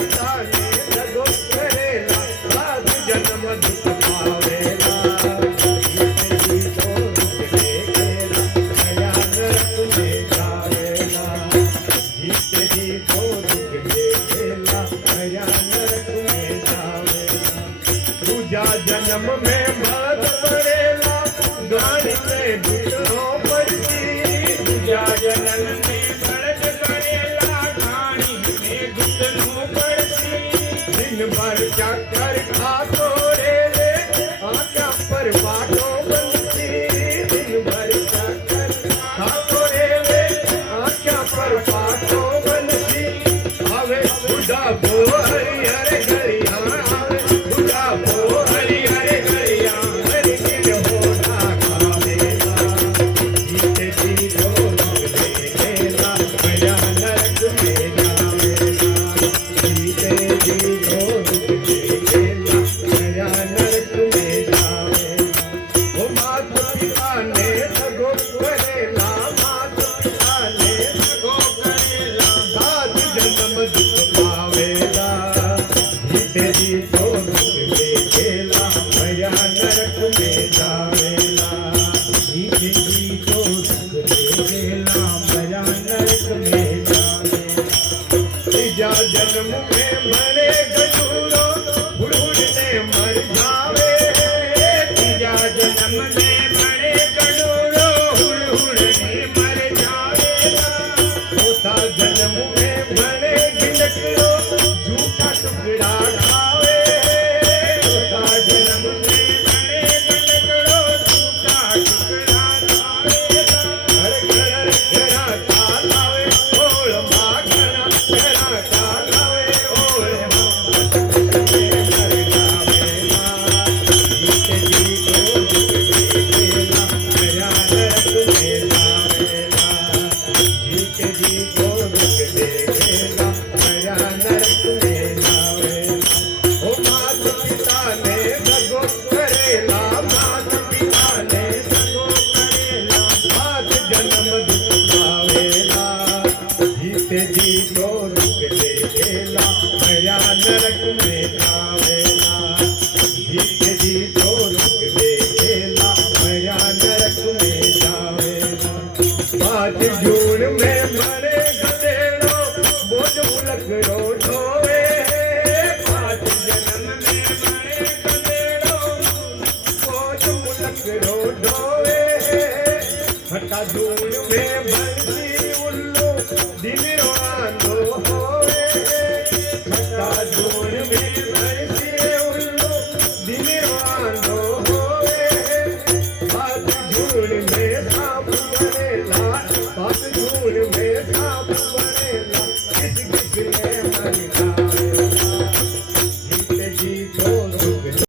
पिता ने दगो करेला, सात जन्म दुख पावेला। जीते जी तो दुख देखेला, गया नरक में जावेला। जीते जी तो दुख देखेला, गया नरक में जावेला। दूजा जन्म में मत पड़ेला, गाड़ी में घुटनों पड़ती। दूजा जन्म में मर्द पड़ेला, गाड़ी में घुटनों पड़ती। दिन भर चक्कर खातो रेले, आँखा पर बाटों बनती। दिन भर चक्कर खातो रेले, आँखा पर बाटों बनती। आवे बुढ़ा बो हरिहर गरिया, आवे बुढ़ा बो हरिहर गरिया, हरि के होना खावेला। जीते जी तो दुख देखेला, गया नरक में जावेला। जीते जी तो दुख देखेला, गया नरक में जावेला। ओ मात पिता ने दगो करेला, मात पिता ने दगो करेला, सात जन्म दुख पावेला। जीते जी तो दुख देखेला, गया नरक में जावेला। जीते जी तो दुख देखेला, गया नरक में जावेला। तीजा जन्म में मरे गजूरो, बुढ़ने मर जावे। तीजा जन्म में मरे गजूरो, बुढ़ने मर जावेला। चौथा जन्म में मरे गिलकरो, झूठा टुकड़ा खावे। चौथा जन्म में मरे गिलकरो, झूठा टुकड़ा खावेला। हर घर घरा कालावे, ओळ मागणा घरा कालावे, ओळ मागणा मर जावेला। जीते जी तो दुख देखेला, गया नरक में जावेला। जीते जी तो दुख देखेला, गया नरक में जावेला। ओ मात पिता ने दगो करेला, मात पिता ने दगो करेला, सात जन्म दुख पावेला। जीते जी तो दुख देखेला, गया नरक में जावेला। जीते जी तो दुख देखेला, गया नरक में जावेला। पाँच जून में मरे गधेड़ो, बोझ मुलकड़ो ढोवे। पाँच जन्म में मरे गधेड़ो, बोझ मुलकड़ो ढोवे। छठा जून में बंसी उल्लू, दिन रोआंदो होवे। छठा जून में बंसी उल्लू, दिन रोआंदो होवे। सात जून में सांप बनेला, सात जून में सांप बनेला, किस किस ने